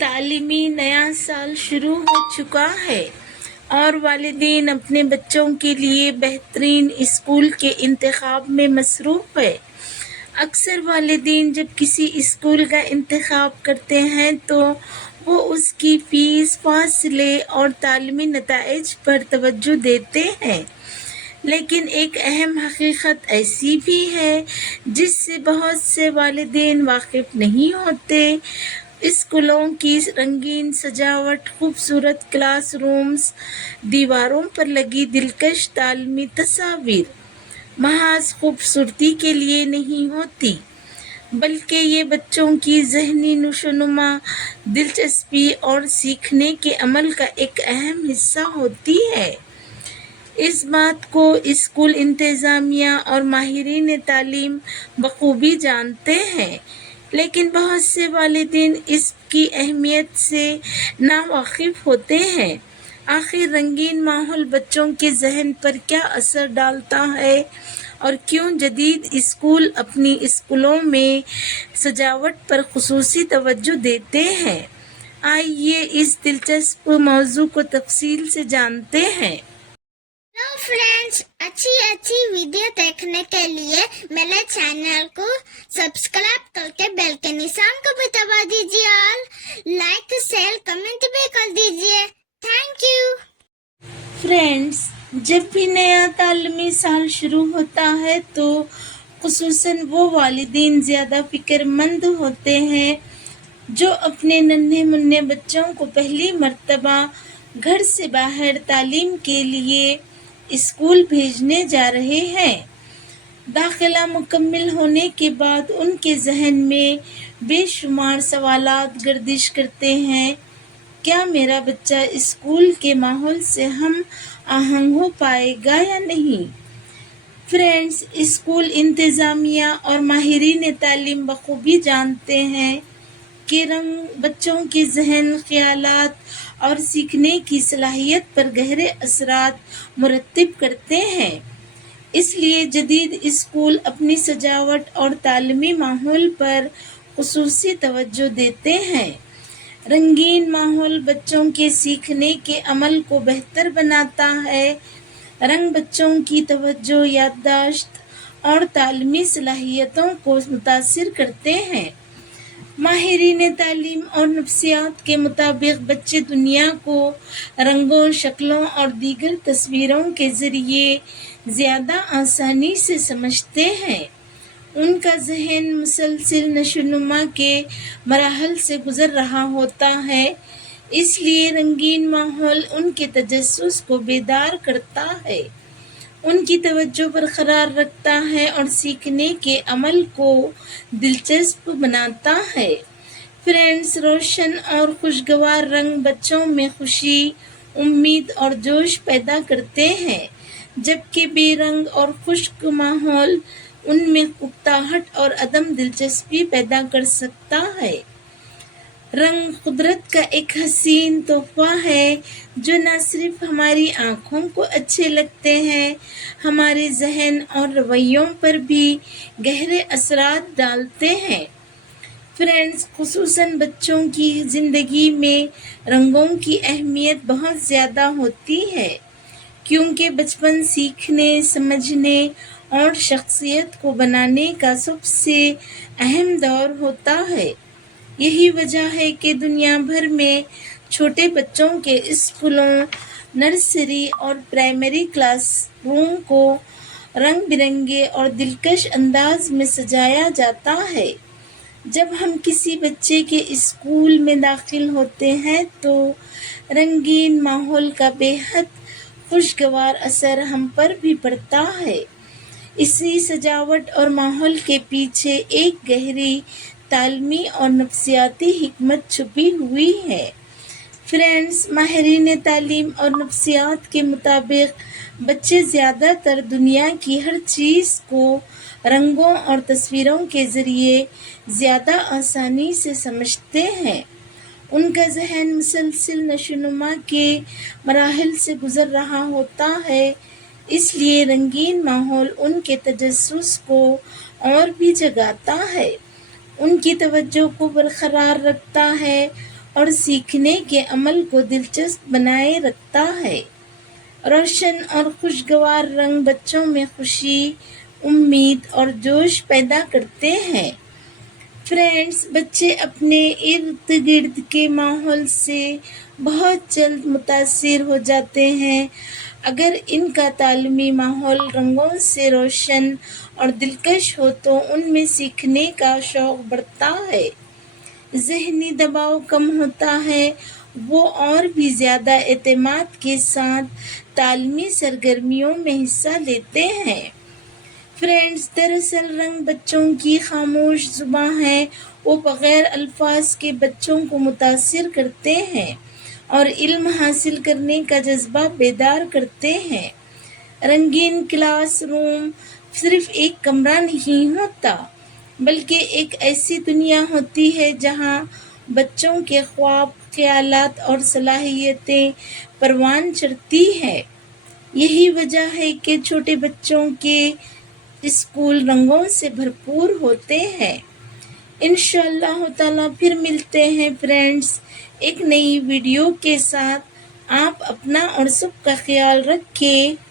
تعلیمی نیا سال شروع ہو چکا ہے اور والدین اپنے بچوں کے لیے بہترین اسکول کے انتخاب میں مصروف ہے۔ اکثر والدین جب کسی اسکول کا انتخاب کرتے ہیں تو وہ اس کی فیس، فاصلے اور تعلیمی نتائج پر توجہ دیتے ہیں، لیکن ایک اہم حقیقت ایسی بھی ہے جس سے بہت سے والدین واقف نہیں ہوتے۔ اسکولوں کی رنگین سجاوٹ، خوبصورت کلاس رومز، دیواروں پر لگی دلکش تعلیمی تصاویر محض خوبصورتی کے لیے نہیں ہوتی، بلکہ یہ بچوں کی ذہنی نشوونما، دلچسپی اور سیکھنے کے عمل کا ایک اہم حصہ ہوتی ہے۔ اس بات کو اسکول انتظامیہ اور ماہرین تعلیم بخوبی جانتے ہیں، لیکن بہت سے والدین اس کی اہمیت سے ناواقف ہوتے ہیں۔ آخر رنگین ماحول بچوں کے ذہن پر کیا اثر ڈالتا ہے اور کیوں جدید اسکول اپنی اسکولوں میں سجاوٹ پر خصوصی توجہ دیتے ہیں؟ آئیے اس دلچسپ موضوع کو تفصیل سے جانتے ہیں۔ ہیلو فرینڈز، اچھی ویڈیو دیکھنے کے لیے میرے چینل کو سبسکرائب کر کے بیل کے نشان کو بھی دبا دیجیے اور لائک، شیئر، کمنٹ بھی کر دیجیے۔ Thank you. فرینڈز، جب بھی نیا تعلیمی سال شروع ہوتا ہے تو خصوصاً وہ والدین زیادہ فکر مند ہوتے ہیں جو اپنے ننھے منھے بچوں کو پہلی مرتبہ گھر سے باہر تعلیم کے لیے اسکول بھیجنے جا رہے ہیں۔ داخلہ مکمل ہونے کے بعد ان کے ذہن میں بے شمار سوالات گردش کرتے ہیں۔ کیا میرا بچہ اسکول کے ماحول سے ہم آہنگ ہو پائے گا یا نہیں؟ فرینڈز، اسکول انتظامیہ اور ماہرین تعلیم بخوبی جانتے ہیں کہ رنگ بچوں کے ذہن، خیالات اور سیکھنے کی صلاحیت پر گہرے اثرات مرتب کرتے ہیں۔ اس لیے جدید اسکول اپنی سجاوٹ اور تعلیمی ماحول پر خصوصی توجہ دیتے ہیں۔ رنگین ماحول بچوں کے سیکھنے کے عمل کو بہتر بناتا ہے۔ رنگ بچوں کی توجہ، یادداشت اور تعلیمی صلاحیتوں کو متاثر کرتے ہیں۔ ماہرین تعلیم اور نفسیات کے مطابق بچے دنیا کو رنگوں، شکلوں اور دیگر تصویروں کے ذریعے زیادہ آسانی سے سمجھتے ہیں۔ ان کا ذہن مسلسل نشوونما کے مراحل سے گزر رہا ہوتا ہے، اس لیے رنگین ماحول ان کے تجسس کو بیدار کرتا ہے، ان کی توجہ برقرار رکھتا ہے اور سیکھنے کے عمل کو دلچسپ بناتا ہے۔ فرینڈز، روشن اور خوشگوار رنگ بچوں میں خوشی، امید اور جوش پیدا کرتے ہیں، جبکہ بے رنگ اور خشک ماحول ان میں اکتاہٹ اور عدم دلچسپی پیدا کر سکتا ہے۔ رنگ قدرت کا ایک حسین تحفہ ہے جو نہ صرف ہماری آنکھوں کو اچھے لگتے ہیں، ہمارے ذہن اور رویوں پر بھی گہرے اثرات ڈالتے ہیں۔ فرینڈز، خصوصاً بچوں کی زندگی میں رنگوں کی اہمیت بہت زیادہ ہوتی ہے، کیونکہ بچپن سیکھنے، سمجھنے اور شخصیت کو بنانے کا سب سے اہم دور ہوتا ہے۔ یہی وجہ ہے کہ دنیا بھر میں چھوٹے بچوں کے اسکولوں، نرسری اور پرائمری کلاس روم کو رنگ برنگے اور دلکش انداز میں سجایا جاتا ہے۔ جب ہم کسی بچے کے اسکول میں داخل ہوتے ہیں تو رنگین ماحول کا بے حد خوشگوار اثر ہم پر بھی پڑتا ہے۔ اسی سجاوٹ اور ماحول کے پیچھے ایک گہری تعلیمی اور نفسیاتی حکمت چھپی ہوئی ہے۔ فرینڈز، ماہرین تعلیم اور نفسیات کے مطابق بچے زیادہ تر دنیا کی ہر چیز کو رنگوں اور تصویروں کے ذریعے زیادہ آسانی سے سمجھتے ہیں۔ ان کا ذہن مسلسل نشوونما کے مراحل سے گزر رہا ہوتا ہے، اس لیے رنگین ماحول ان کے تجسس کو اور بھی جگاتا ہے، ان کی توجہ کو برقرار رکھتا ہے اور سیکھنے کے عمل کو دلچسپ بنائے رکھتا ہے۔ روشن اور خوشگوار رنگ بچوں میں خوشی، امید اور جوش پیدا کرتے ہیں۔ فرینڈز، بچے اپنے ارد گرد کے ماحول سے بہت جلد متاثر ہو جاتے ہیں۔ اگر ان کا تعلیمی ماحول رنگوں سے روشن اور دلکش ہو تو ان میں سیکھنے کا شوق بڑھتا ہے، ذہنی دباؤ کم ہوتا ہے، وہ اور بھی زیادہ اعتماد کے ساتھ تعلیمی سرگرمیوں میں حصہ لیتے ہیں۔ فرینڈز، دراصل رنگ بچوں کی خاموش زبان ہے، وہ بغیر الفاظ کے بچوں کو متاثر کرتے ہیں اور علم حاصل کرنے کا جذبہ بیدار کرتے ہیں۔ رنگین کلاس روم صرف ایک کمرہ نہیں ہوتا، بلکہ ایک ایسی دنیا ہوتی ہے جہاں بچوں کے خواب، خیالات اور صلاحیتیں پروان چڑھتی ہیں۔ یہی وجہ ہے کہ چھوٹے بچوں کے اسکول رنگوں سے بھرپور ہوتے ہیں۔ انشاءاللہ تعالیٰ پھر ملتے ہیں فرینڈز ایک نئی ویڈیو کے ساتھ۔ آپ اپنا اور سب کا خیال رکھیں۔